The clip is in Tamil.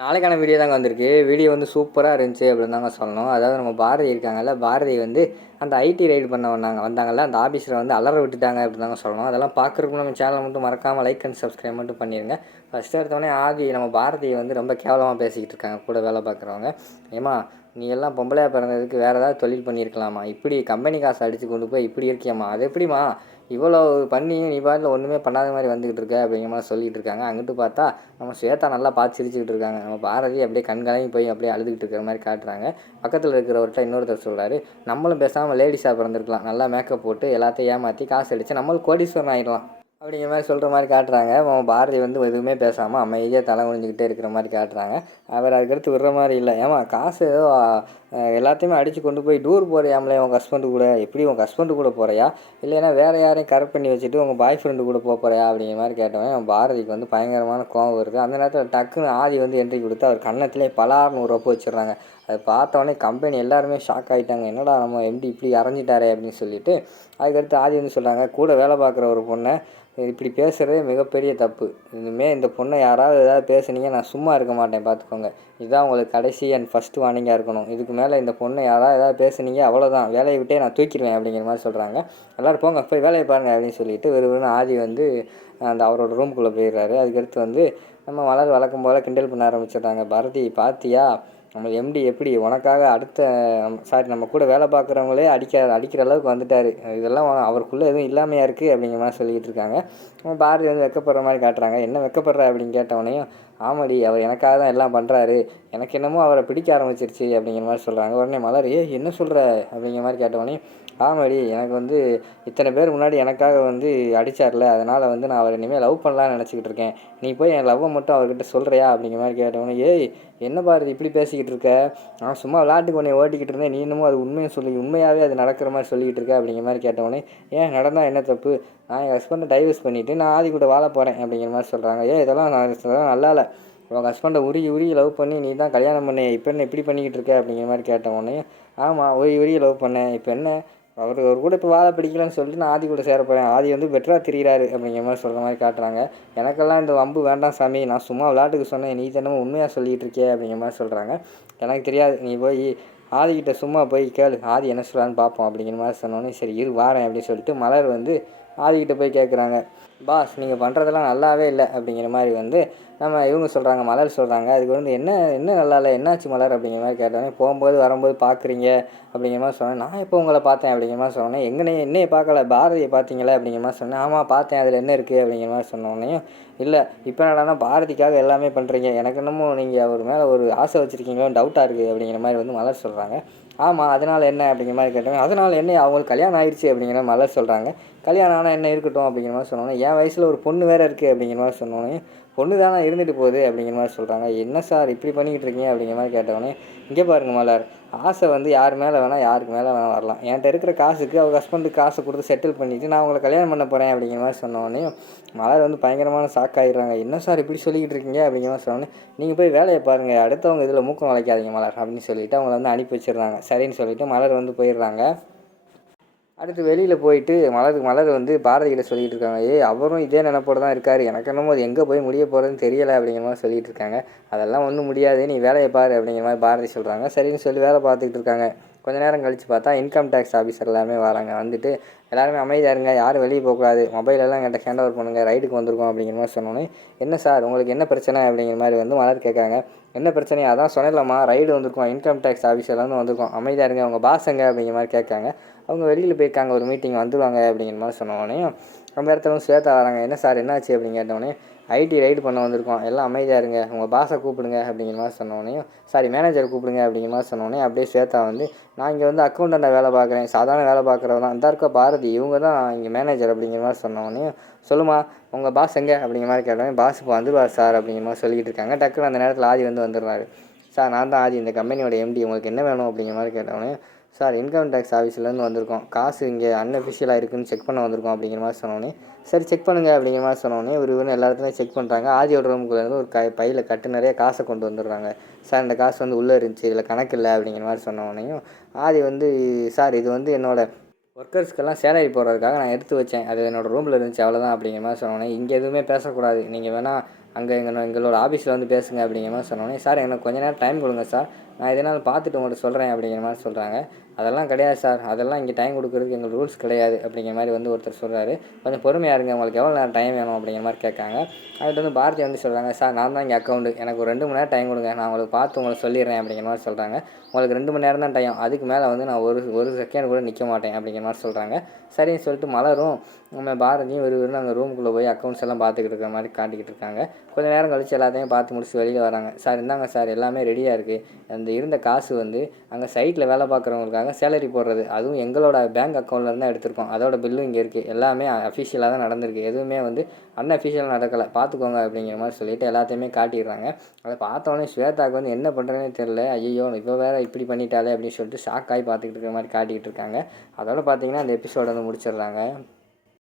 நாளைக்கான வீடியோ தாங்க வந்திருக்கு. வீடியோ வந்து சூப்பராக இருந்துச்சு அப்படின்னு தாங்க சொல்லணும். அதாவது நம்ம பாரதி இருக்காங்கல்ல, பாரதி வந்து அந்த ஐடி ரைடு பண்ண வந்தாங்கல்ல, அந்த ஆஃபீஸில் வந்து அலற விட்டுட்டாங்க அப்படின்னு தாங்க சொல்லணும். அதெல்லாம் பார்க்குறதுக்கு நம்ம சேனலை மட்டும் மறக்காமல் லைக் அண்ட் சப்ஸ்கிரைப் மட்டும் பண்ணிடுங்க. ஃபஸ்ட்டு எடுத்தோடனே நம்ம பாரதியை வந்து ரொம்ப கேவலமாக பேசிக்கிட்டு இருக்காங்க கூட வேலை பார்க்குறவங்க. ஏம்மா, நீ எல்லாம் பொம்பளையாக பிறந்ததுக்கு வேறு ஏதாவது தொழில் பண்ணியிருக்கலாமா? இப்படி கம்பெனி காசை அடித்து கொண்டு போய் இப்படி இருக்கியம்மா, அது எப்படிம்மா இவ்வளோ பண்ணியும் நீ பாட்டில் ஒன்றுமே பண்ணாத மாதிரி வந்துக்கிட்டு இருக்க அப்படிங்கிற மாதிரி சொல்லிகிட்டு இருக்காங்க. அங்கிட்டு பார்த்தா நம்ம ஸ்வேதா நல்லா பார்த்து சிரிச்சுக்கிட்டு இருக்காங்க. நம்ம பாரதி அப்படியே கண்கலங்கி போய் அப்படியே அழுதுகிட்டு இருக்கிற மாதிரி காட்டுறாங்க. பக்கத்தில் இருக்கிறவர்கிட்ட இன்னொருத்தர் சொல்கிறாரு, நம்மளும் பேசாமல் லேடிஸாக பிறந்திருக்கலாம், நல்லா மேக்கப் போட்டு எல்லாத்தையும் ஏமாற்றி காசு அடித்து நம்மளும் கோடீஸ்வரன் ஆகிடலாம் அப்படிங்கிற மாதிரி சொல்கிற மாதிரி காட்டுறாங்க. பாரதி வந்து எதுவுமே பேசாமல் அமைதியாக தலை குனிஞ்சிக்கிட்டே இருக்கிற மாதிரி காட்டுறாங்க. அவர் அதுக்கடுத்து விடுற மாதிரி இல்லை. ஏமா காசு ஏதோ எல்லாத்தையுமே அடித்து கொண்டு போய் டூர் போகிறியாமலே உங்கள் ஹஸ்பண்டு கூட, எப்படி உங்கள் ஹஸ்பண்டு கூட போகிறியா, இல்லைன்னா வேறு யாரையும் கரெக்ட் பண்ணி வச்சுட்டு உங்கள் பாய் ஃப்ரெண்டு கூட போகிறியா அப்படிங்கிற மாதிரி கேட்டவன் பாரதிக்கு வந்து பயங்கரமான கோவம் வருது. அந்த நேரத்தில் டக்குன்னு ஆதி வந்து என்ட்ரி கொடுத்து அவர் கன்னத்திலே பலார்னு ஒரு ஒப்பு வச்சிடுறாங்க. அதை பார்த்தோன்னே கம்பெனி எல்லாருமே ஷாக் ஆகிட்டாங்க. என்னடா நம்ம எம்டி இப்படி அரைஞ்சிட்டாரே அப்படின்னு சொல்லிட்டு அதுக்கடுத்து ஆதி வந்து சொல்கிறாங்க, கூட வேலை பார்க்குற ஒரு பொண்ணை இப்படி பேசுகிறதே மிகப்பெரிய தப்பு. இனிமேல் இந்த பொண்ணை யாராவது ஏதாவது பேசுனீங்க நான் சும்மா இருக்க மாட்டேன், பார்த்துக்கோங்க. இதுதான் உங்களுக்கு கடைசி அண்ட் ஃபஸ்ட்டு வார்னிங்காக இருக்கணும். இதுக்கு மேலே இந்த பொண்ணை ஏதாவது பேசுனீங்க அவ்வளோதான், வேலையை விட்டே நான் தூக்கிடுவேன் அப்படிங்கிற மாதிரி சொல்கிறாங்க. எல்லோரும் போங்க போய் வேலையை பாருங்கள் அப்படின்னு சொல்லிட்டு வெறும் ஆதி வந்து அந்த அவரோட ரூமுக்குள்ளே போயிடுறாரு. அதுக்கடுத்து வந்து நம்ம மலர் வழக்கம் போல் கிண்டல் பண்ண ஆரம்பிச்சிடுறாங்க. பாரதி பார்த்தியா, நம்ம எம்டி எப்படி உனக்காக நம்ம கூட வேலை பார்க்குறவங்களே அடிக்கிற அளவுக்கு வந்துட்டார். இதெல்லாம் அவருக்குள்ளே எதுவும் இல்லாமையா இருக்குது அப்படிங்கிற மாதிரி சொல்லிகிட்டு இருக்காங்க. பாரதி வந்து வெக்கப்படுற மாதிரி காட்டுறாங்க. என்ன வெக்கப்படுற அப்படின்னு கேட்டவனையும், ஆமாடி அவர் எனக்காக தான் எல்லாம் பண்ணுறாரு, எனக்கு என்னமோ அவரை பிடிக்க ஆரம்பிச்சிருச்சு அப்படிங்கிற மாதிரி சொல்கிறாங்க. உடனே மலர், என்ன சொல்கிற அப்படிங்கிற மாதிரி கேட்டவனையும், ஆமாடி எனக்கு வந்து இத்தனை பேர் முன்னாடி எனக்காக வந்து அடித்தார்ல, அதனால் வந்து நான் அவரை இனிமேல் லவ் பண்ணலான்னு நினச்சிக்கிட்டு இருக்கேன். நீ போய் என் லவ்வை மட்டும் அவர்கிட்ட சொல்கிறியா அப்படிங்கிற மாதிரி கேட்டவொடனே, என்ன பாரதி இப்படி பேசிக்கிட்டு இருக்க, நான் சும்மா விளையாட்டுக்கு உன்னை ஓட்டிக்கிட்டு இருந்தேன், நீ இன்னமும் அது உண்மையாகவே அது நடக்கிற மாதிரி சொல்லிக்கிட்டு இருக்க அப்படிங்கிற மாதிரி கேட்டவொடனே, ஏன் நடந்தால் என்ன தப்பு, நான் என் ஹஸ்பண்டை டைவர்ஸ் பண்ணிவிட்டு நான் ஆதி கூட வாழ போகிறேன் அப்படிங்கிற மாதிரி சொல்கிறாங்க. இதெல்லாம் நல்லா இல்லை, உங்கள் ஹஸ்பண்டை உருகி லவ் பண்ணி நீ தான் கல்யாணம் பண்ணி இப்போ என்ன இப்படி பண்ணிக்கிட்டு இருக்க அப்படிங்கிற மாதிரி கேட்டவொடனே, ஆமாம் உருகி லவ் பண்ணேன், இப்போ என்ன அவர் கூட இப்போ வாழை பிடிக்கலன்னு சொல்லிட்டு நான் ஆதி கூட சேர போகிறேன், ஆதி வந்து பெட்டராக திரிகிறாரு அப்படிங்கிற மாதிரி சொல்கிற மாதிரி காட்டுறாங்க. எனக்கெல்லாம் இந்த வம்பு வேண்டாம் சாமி, நான் சும்மா விளையாட்டுக்கு சொன்னேன், நீ தானே உண்மையாக சொல்லிகிட்டு இருக்கே அப்படிங்கிற மாதிரி சொல்கிறாங்க. எனக்கு தெரியாது, நீ போய் ஆதிக்கிட்ட சும்மா போய் கேளு, ஆதி என்ன சொல்கிறான்னு பார்ப்போம் அப்படிங்கிற மாதிரி சொன்னோன்னே, சரி இரு வாரேன் அப்படின்னு சொல்லிட்டு மலர் வந்து ஆதிக்கிட்ட போய் கேட்குறாங்க. பாஸ் நீங்கள் பண்ணுறதெல்லாம் நல்லாவே இல்லை அப்படிங்கிற மாதிரி வந்து இவங்க சொல்கிறாங்க, மலர் சொல்கிறாங்க. அதுக்கு வந்து என்ன என்ன நல்லா இல்லை, என்னாச்சு மலர் அப்படிங்கிற மாதிரி கேட்டோன்னே, போகும்போது வரும்போது பார்க்குறீங்க அப்படிங்கிற மாதிரி சொன்னேன். நான் எப்போ உங்களை பார்த்தேன் அப்படிங்கிற மாதிரி சொன்னேன். என்னையை பார்க்கல, பாரதியை பார்த்தீங்களா அப்படிங்கிற மாதிரி சொன்னேன். ஆமாம் பார்த்தேன், அதில் என்ன இருக்குது அப்படிங்கிற மாதிரி சொன்னோடனையும், இல்லை இப்போ என்னடானா பாரதிக்காக எல்லாமே பண்ணுறீங்க, எனக்கு என்னமோ நீங்கள் அவர் மேலே ஒரு ஆசை வச்சுருக்கீங்களோன்னு டவுட்டாக இருக்குது அப்படிங்கிற மாதிரி வந்து மலர் சொல்கிறாங்க. ஆமாம் அதனால் என்ன அப்படிங்கிற மாதிரி கேட்டாங்க. அதனால் என்ன, அவங்களுக்கு கல்யாணம் ஆயிடுச்சு அப்படிங்கிற மலர் சொல்கிறாங்க. கல்யாணம் ஆனால் என்ன இருக்கட்டும் அப்படிங்கிற மாதிரி சொன்னோன்னே, என் வயசில் ஒரு பொண்ணு வேறு இருக்குது அப்படிங்கிற மாதிரி சொன்னோன்னே, பொண்ணு தானே இருந்துட்டு போகுது அப்படிங்கிற மாதிரி சொல்கிறாங்க. என்ன சார் இப்படி பண்ணிக்கிட்டு இருக்கீங்க அப்படிங்கிற மாதிரி கேட்டவொடனே, இங்கே பாருங்கள் மலர், ஆசை வந்து யார் மேலே வேணால் யாருக்கு மேலே வேணால் வரலாம். என்கிட்ட இருக்கிற காசுக்கு அவங்க ஹஸ்பண்டுக்கு காசு கொடுத்து செட்டில் பண்ணிவிட்டு நான் அவங்களை கல்யாணம் பண்ண போகிறேன் அப்படிங்கிற மாதிரி சொன்னோடனே மலர் வந்து பயங்கரமான ஷாக்காகிடுறாங்க. என்ன சார் இப்படி சொல்லிக்கிட்டு இருக்கீங்க அப்படிங்கிற மாதிரி சொன்னோன்னே, நீங்கள் போய் வேலையை பாருங்கள், அடுத்தவங்க இதில் மூக்கம் வளைக்காதீங்க மலர் அப்படின்னு சொல்லிவிட்டு அவங்கள வந்து அனுப்பி வச்சிடுறாங்க. சரின்னு சொல்லிவிட்டு மலர் வந்து போயிடுறாங்க. அடுத்து வெளியில் போயிட்டு மலர் வந்து பாரதிகிட்ட சொல்லிகிட்டு இருக்காங்க, அவரும் இதே நினைப்போடு தான் இருக்கார், எனக்கு என்னமோ அது எங்கே போய் முடிய போகிறதுன்னு தெரியலை அப்படிங்கிற மாதிரி சொல்லிகிட்டு இருக்காங்க. அதெல்லாம் ஒன்றும் முடியாது, நீ வேலையை பாரு அப்படிங்கிற மாதிரி பாரதி சொல்கிறாங்க. சரின்னு சொல்லி வேலை பார்த்துக்கிட்டு இருக்காங்க. கொஞ்சம் நேரம் கழித்து பார்த்தா இன்கம் டேக்ஸ் ஆஃபீஸர் எல்லாமே வராங்க. வந்துட்டு எல்லாருமே அமைதியாக இருங்க, யாரும் வெளியே போகக்கூடாது, மொபைலெல்லாம் என்கிட்ட ஹேண்ட் ஓவர் பண்ணுங்கள், ரைடுக்கு வந்திருக்கோம் அப்படிங்கிற மாதிரி சொன்னோன்னே, என்ன சார் உங்களுக்கு என்ன பிரச்சனை அப்படிங்கிற மாதிரி வந்து மலர் கேட்காங்க. என்ன பிரச்சனையா, அதான் சொன்னேன்லம்மா ரைடு வந்திருக்கோம், இன்கம் டேக்ஸ் ஆஃபீஸர்லேருந்து வந்திருக்கோம், அமைதியாக இருங்க, அவங்க பாசங்க அப்படிங்கிற மாதிரி கேட்காங்க. அவங்க வெளியில் போயிருக்காங்க, ஒரு மீட்டிங் வந்துடுவாங்க அப்படிங்கிற மாதிரி சொன்னோடனே அந்த இடத்துல வந்து ஸ்வேதா வராங்க. என்ன சார் என்னாச்சு அப்படின்னு கேட்டோடனே, ஐடி ரைடு பண்ண வந்திருக்கோம், எல்லாம் அமைதியாக இருங்க, உங்கள் பாஸை கூப்பிடுங்க அப்படிங்கிற மாதிரி சொன்னோடனே, சாரி மேனேஜரை கூப்பிடுங்க அப்படிங்கிற மாதிரி சொன்னோடனே அப்படியே ஸ்வேதா வந்து, நான் இங்கே வந்து அக்கௌண்டண்ட்டாக வேலை பார்க்குறேன், சாதாரண வேலை பார்க்குறவங்க தான், இந்த இருக்க பாரதி இவங்க தான் இங்கே மேனேஜர் அப்படிங்கிற மாதிரி சொன்னோடனே, சொல்லுமா உங்கள் பாஸ் எங்கே அப்படிங்கிற மாதிரி கேட்டோடனே, பாஸ் இப்போ வந்துடுவார் சார் அப்படிங்கிற மாதிரி சொல்லிக்கிட்டு இருக்காங்க. டக்குன்னு அந்த நேரத்தில் ஆதி வந்து வந்துடுறாரு. சார் நான் தான் ஆதி, இந்த கம்பெனியோட எம்டி, உங்களுக்கு என்ன வேணும் அப்படிங்கிற மாதிரி கேட்டோடனே, சார் இன்கம் டேக்ஸ் ஆஃபீஸ்லேருந்து வந்திருக்கோம், காசு இங்கே அன்அஃபிஷியலாக இருக்குதுன்னு செக் பண்ண வந்திருக்கோம் அப்படிங்கிற மாதிரி சொன்னோன்னே, சரி செக் பண்ணுங்கள் அப்படிங்கிற மாதிரி சொன்னோன்னே இவரு எல்லா இடத்துலையும் செக் பண்ணுறாங்க. ஆதியோட ரூமுக்குள்ளேருந்து ஒரு பையில் கட்டு நிறைய காசை கொண்டு வந்துடுறாங்க. சார் இந்த காசு வந்து உள்ளே இருந்துச்சு, இதில் கணக்கு இல்லை அப்படிங்கிற மாதிரி சொன்னோடனையும் ஆதி வந்து, சார் இது வந்து என்னோடய ஒர்க்கர்ஸ்க்கெல்லாம் சேலரி போடுறதுக்காக நான் எடுத்து வச்சேன், அது என்னோடய ரூமில் இருந்துச்சு அவ்வளோதான் அப்படிங்கிற மாதிரி சொன்னோன்னே, இங்கே எதுவுமே பேசக்கூடாது, நீங்கள் வேணால் அங்கே எங்களோட ஆஃபீஸில் வந்து பேசுங்க அப்படிங்கிற மாதிரி சொன்னோன்னே, சார் எனக்கு கொஞ்ச நேரம் டைம் கொடுங்க சார், நான் எதனாலும் பார்த்துட்டு உங்கள்கிட்ட சொல்கிறேன் அப்படிங்கிற மாதிரி சொல்கிறாங்க. அதெல்லாம் கிடையாது சார், அதெல்லாம் இங்கே டைம் கொடுக்குறதுக்கு எங்கள் ரூல்ஸ் கிடையாது அப்படிங்கிற மாதிரி வந்து ஒருத்தர் சொல்கிறாரு. கொஞ்சம் பொறுமையாக இருங்க, உங்களுக்கு எவ்வளோ நேரம் டைம் வேணும் அப்படிங்கிற மாதிரி கேட்காங்க. அதுக்கு வந்து பாரதி வந்து சொல்கிறாங்க, சார் நான் தான் இங்கே அக்கௌண்ட்டு, எனக்கு ஒரு 2 மணி நேரம் டைம் கொடுங்க, நான் உங்களுக்கு பார்த்து உங்களுக்கு சொல்லிடுறேன் அப்படிங்கிற மாதிரி சொல்கிறாங்க. உங்களுக்கு 2 மணி நேரம் தான் டைம், அதுக்கு மேலே வந்து நான் ஒரு செகண்ட் கூட நிற்க மாட்டேன் அப்படிங்கிற மாதிரி சொல்கிறாங்க. சரின்னு சொல்லிட்டு மலரும் நம்ம பாரதியும் வெறும் அங்கே ரூமுக்குள்ளே போய் அக்கௌண்ட்ஸ் எல்லாம் பார்த்துக்கிட்டு இருக்கிற மாதிரி காட்டிக்கிட்டு இருக்காங்க. கொஞ்சம் நேரம் கழிச்சு எல்லாத்தையும் பார்த்து முடிச்சு வெளியில் வராங்க. சார் இந்தாங்க சார், எல்லாமே ரெடியாக இருக்குது, அந்த இருந்த காசு வந்து அங்கே சைட்டில் வேலை பார்க்குறவங்களுக்காக சேலரி போடுறது, அதுவும் எங்களோட பேங்க் அக்கௌண்ட்டில் தான் எடுத்திருக்கோம், அதோட பில்லும் இங்கே இருக்குது, எல்லாமே அஃபிஷியலாக தான் நடந்திருக்கு, எதுவுமே வந்து அன்அஃபிஷியலாக நடக்கலை, பார்த்துக்கோங்க அப்படிங்கிற மாதிரி சொல்லிவிட்டு எல்லாத்தையுமே காட்டிடுறாங்க. அதை பார்த்தோன்னே ஸ்வேதாவுக்கு வந்து என்ன பண்ணுறதுனே தெரில. ஐயோ இப்போ வேறு இப்படி பண்ணிட்டாலே அப்படின்னு சொல்லிட்டு ஷாக் ஆகி பார்த்துக்கிட்டு இருக்கிற மாதிரி காட்டிக்கிட்டு இருக்காங்க. அதோட பார்த்தீங்கன்னா அந்த எபிசோட வந்து முடிச்சிடுறாங்க.